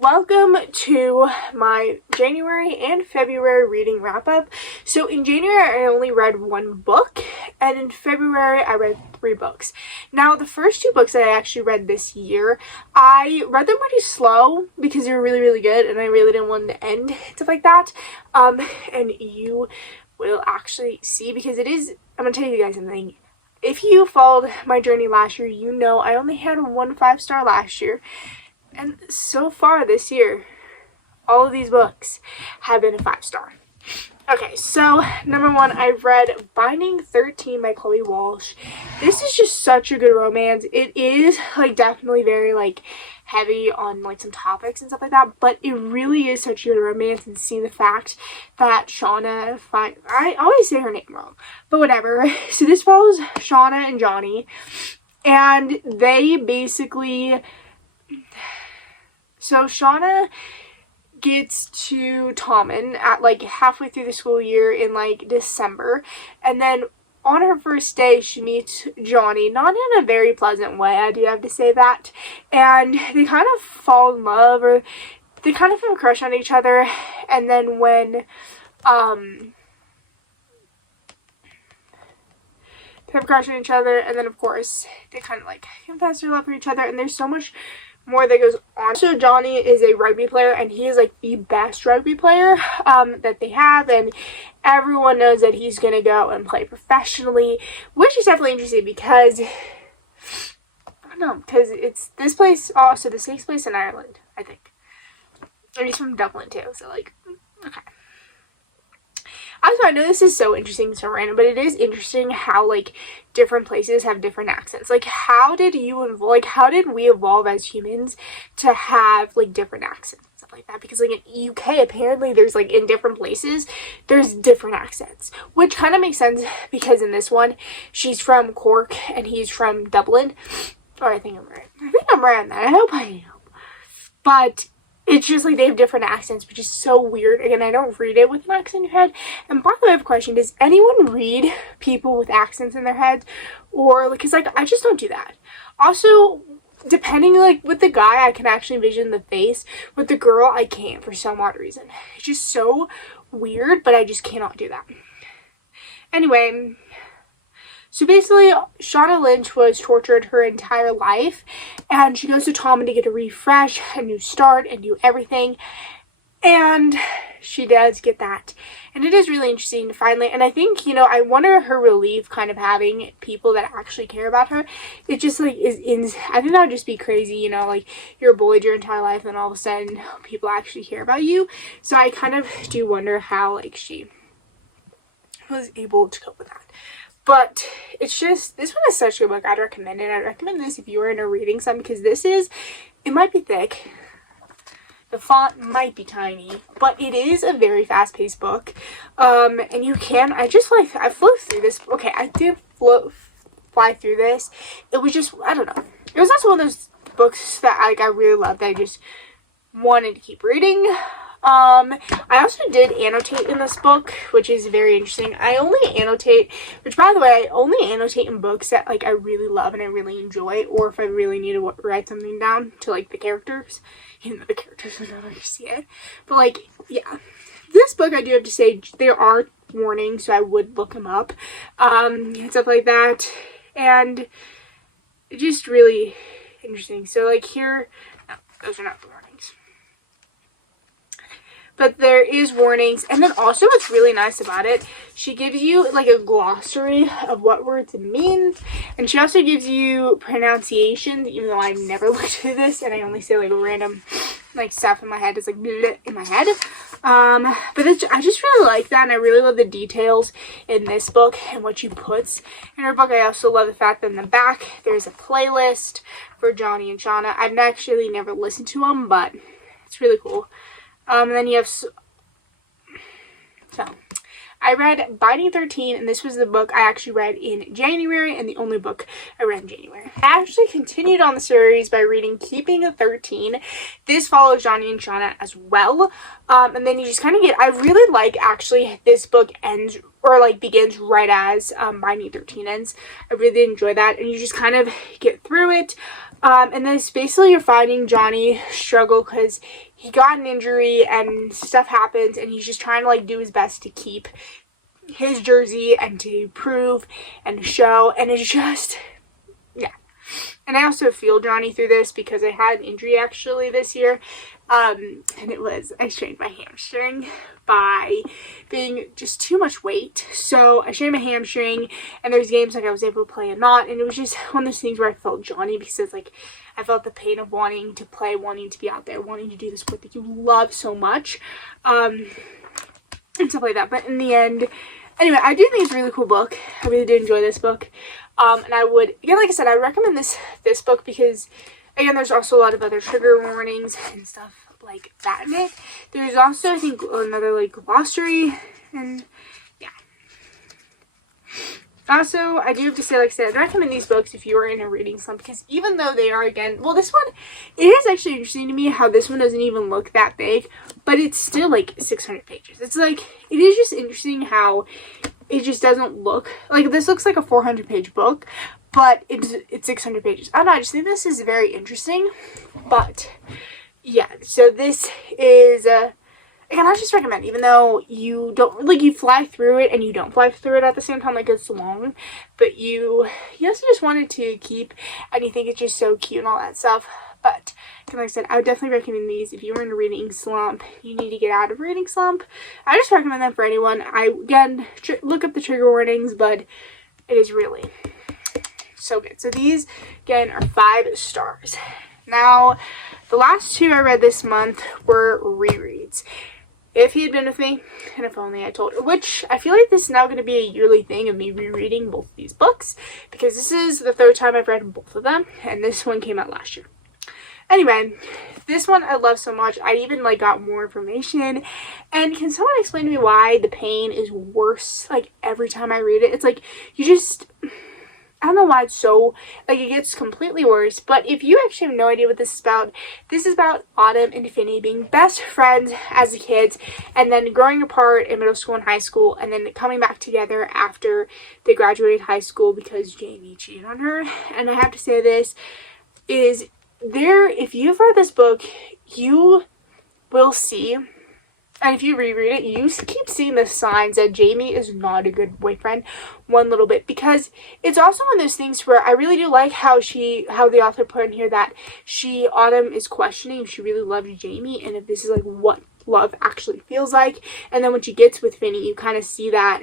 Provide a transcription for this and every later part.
Welcome to my January and February reading wrap-up. So in January, I only read one book, and in February, I read 3 books. Now, the first 2 books that I actually read this year, I read them pretty slow because they were really, really good, and I really didn't want to end, stuff like that. And you will actually see, because it is, I'm going to tell you guys something. If you followed my journey last year, you know I only had 1 5-star last year. And so far this year, all of these books have been a 5-star. Okay, so number 1, I've read Binding 13 by Chloe Walsh. This is just such a good romance. It is definitely very heavy on some topics and stuff like that, but it really is such a good romance. And seeing the fact that Shauna, I always say her name wrong, but whatever. So this follows Shauna and Johnny, and they basically... So Shauna gets to Tommen at halfway through the school year in December, and then on her first day she meets Johnny, not in a very pleasant way, I do have to say that, and they kind of fall in love, or they kind of have a crush on each other. And then when they have a crush on each other, and then of course they kind of confess their love for each other, and there's so much more that goes on. So Johnny is a rugby player, and he is the best rugby player that they have, and everyone knows that he's gonna go and play professionally, which is definitely interesting because I don't know, because it's this place also the sixth place in Ireland, I think, and he's from Dublin too, so okay. Also, I know this is so interesting, so random, but it is interesting how, different places have different accents. How did you evolve, how did we evolve as humans to have, different accents and stuff like that? Because, in UK, apparently there's, in different places, there's different accents. Which kind of makes sense, because in this one, she's from Cork, and he's from Dublin. Or I think I'm right. I think I'm right on that. I hope I am. But... it's just they have different accents, which is so weird. Again, I don't read it with an accent in your head. And by the way, I have a question. Does anyone read people with accents in their heads? Or, because, I just don't do that. Also, depending, with the guy, I can actually envision the face. With the girl, I can't for some odd reason. It's just so weird, but I just cannot do that. Anyway... so basically, Shauna Lynch was tortured her entire life, and she goes to Tommen to get a refresh, a new start, and do everything, and she does get that. And it is really interesting to finally, and I think, I wonder her relief kind of having people that actually care about her. It just, I think that would just be crazy, you're bullied your entire life, and all of a sudden, people actually care about you. So I kind of do wonder how, she was able to cope with that. But it's just, this one is such a good book. I'd recommend it. I'd recommend this if you were into reading some, because it might be thick. The font might be tiny, but it is a very fast-paced book. And you can, I flew through this. Okay, I did fly through this. It was just, I don't know. It was also one of those books that I really loved, that I just wanted to keep reading. I also did annotate in this book, which is very interesting. I only annotate, which by the way, I only annotate in books that I really love and I really enjoy, or if I really need to write something down to the characters, even though the characters would never see it. But yeah, this book, I do have to say, there are warnings, so I would look them up, and stuff like that, and it's just really interesting. So here, no, those are not the warnings. But there is warnings, and then also what's really nice about it, she gives you a glossary of what words it means, and she also gives you pronunciations, even though I've never looked through this, and I only say random stuff in my head. It's bleh in my head. But I just really like that, and I really love the details in this book and what she puts in her book. I also love the fact that in the back there's a playlist for Johnny and Shauna. I've actually never listened to them, but it's really cool. And then you have, so I read Binding 13, and this was the book I actually read in January, and the only book I read in January. I actually continued on the series by reading Keeping 13. This follows Johnny and Shauna as well. And then you just kind of get, I really like, actually, this book ends, or begins right as Binding 13 ends. I really enjoy that, and you just kind of get through it. And then it's basically you're finding Johnny struggle because he got an injury and stuff happens, and he's just trying to like do his best to keep his jersey and to prove and to show, and it's just, yeah. And I also feel Johnny through this because I had an injury actually this year, and it was, I strained my hamstring by being just too much weight. So I strained my hamstring, and there's games like I was able to play and not, and it was just one of those things where I felt Johnny because like I felt the pain of wanting to play, wanting to be out there, wanting to do the sport that you love so much, and stuff like that. But in the end, anyway, I do think it's a really cool book. I really did enjoy this book. And I would, again, like I said, I recommend this book because, again, there's also a lot of other trigger warnings and stuff like that in it. There's also, I think, another, like, glossary, and, yeah. Also, I do have to say, like I said, I recommend these books if you are in a reading slump, because even though they are, again, well, this one, it is actually interesting to me how this one doesn't even look that big, but it's still, like, 600 pages. It's, like, it is just interesting how it just doesn't look, like, this looks like a 400-page book, but it's 600 pages. I don't know, I just think this is very interesting, but, yeah, so this is, again, I just recommend, even though you don't, like, you fly through it and you don't fly through it at the same time, like, it's long, but you also just wanted to keep, and you think it's just so cute and all that stuff. But, like I said, I would definitely recommend these if you're in a reading slump, you need to get out of a reading slump. I just recommend them for anyone. Again, look up the trigger warnings, but it is really so good. So these, again, are 5 stars. Now, the last 2 I read this month were rereads. If he had been with me, and if only I told her, which I feel like this is now going to be a yearly thing of me rereading both these books, because this is the 3rd time I've read both of them, and this one came out last year. Anyway, this one I love so much. I even, like, got more information. And can someone explain to me why the pain is worse, like, every time I read it? It's like, you just, I don't know why it's so, like, it gets completely worse. But if you actually have no idea what this is about Autumn and Finney being best friends as kids, and then growing apart in middle school and high school, and then coming back together after they graduated high school because Jamie cheated on her. And I have to say this is, if you've read this book, you will see, and if you reread it, you keep seeing the signs that Jamie is not a good boyfriend one little bit, because it's also one of those things where I really do like how the author put in here that Autumn is questioning if she really loves Jamie, and if this is like what love actually feels like. And then when she gets with Finney, you kind of see that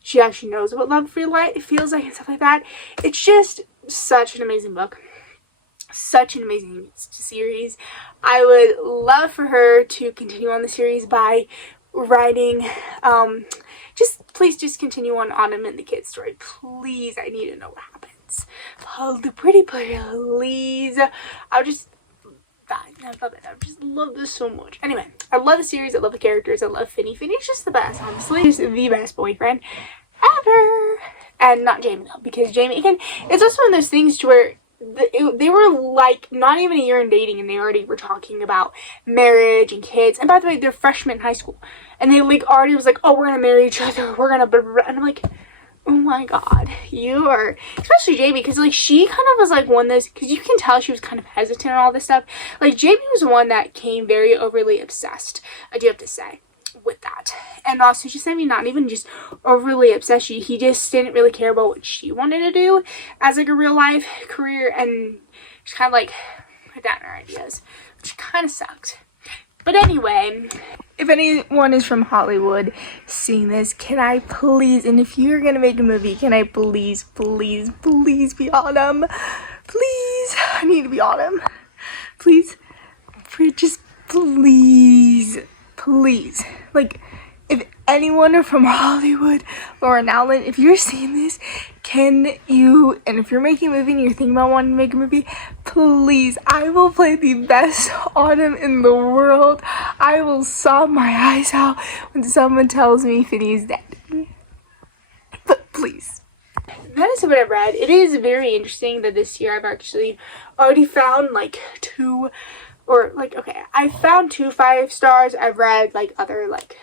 she actually knows what love feels like and stuff like that. It's just such an amazing book. Such an amazing series. I would love for her to continue on the series by writing, please just continue on Autumn and the kids story. Please, I need to know what happens. Oh, the pretty please. I just love it. I just love this so much. Anyway, I love the series. I love the characters. I love Finney. Finney's just the best, honestly. Just the best boyfriend ever. And not Jamie, though, because Jamie, again, it's also one of those things to where they were like not even a year in dating, and they already were talking about marriage and kids. And by the way, they're freshmen in high school, and they like already was like, oh, we're gonna marry each other, we're gonna blah, blah, blah. And I'm like, oh my god, you are, especially Jamie, because like she kind of was like one of those, because you can tell she was kind of hesitant and all this stuff. Like Jamie was the one that came very overly obsessed, I do have to say, with that. And also just, I mean, not even just overly obsessed, he just didn't really care about what she wanted to do as like a real life career, and just kind of like put that in her ideas, which kind of sucked. But anyway, if anyone is from Hollywood seeing this, can I please, and if you're gonna make a movie, can I please be Autumn? Please, I need to be Autumn. Please, just please. Like, if anyone from Hollywood, Laura Nowlin, if you're seeing this, can you, and if you're making a movie and you're thinking about wanting to make a movie, please, I will play the best Autumn in the world. I will sob my eyes out when someone tells me Finney is dead. But please. That is what I've read. It is very interesting that this year I've actually already found like 2, or like, okay, I found 2 5 stars. I've read like other, like,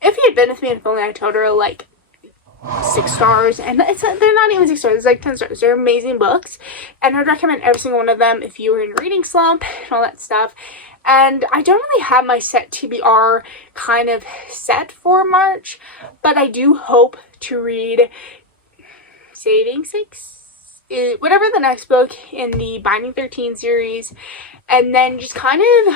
if he had been with me and if only I told her, like, 6 stars, and they're not even 6 stars, it's like 10 stars. They're amazing books, and I'd recommend every single one of them if you were in a reading slump and all that stuff. And I don't really have my set TBR kind of set for March, but I do hope to read Saving Six, whatever the next book in the Binding 13 series, and then just kind of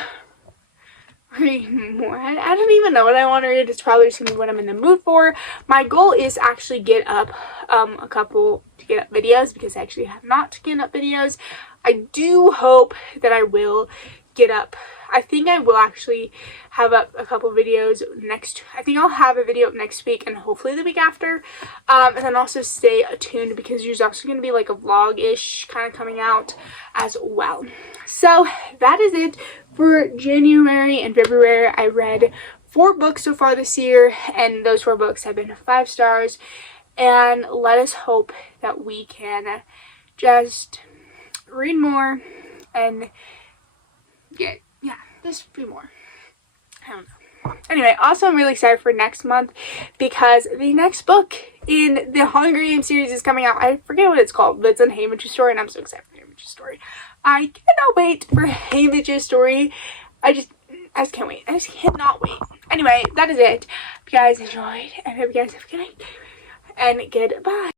read more. I don't even know what I want to read. It's probably just gonna be what I'm in the mood for. My goal is to actually get up videos, because I actually have not taken up videos. I do hope that I will get up. I think I will actually have up a couple videos next. I think I'll have a video up next week and hopefully the week after. And then also stay tuned, because there's also going to be like a vlog-ish kind of coming out as well. So that is it for January and February. I read 4 books so far this year, and those 4 books have been 5 stars. And let us hope that we can just read more and just read more. I don't know. Anyway, also I'm really excited for next month, because the next book in the Hunger Games series is coming out. I forget what it's called, but it's in Haymitch's story, and I'm so excited for Haymitch's story. I cannot wait for Haymitch's story. I just can't wait. I just cannot wait. Anyway, that is it. If you guys enjoyed, I hope you guys have a good night, and goodbye.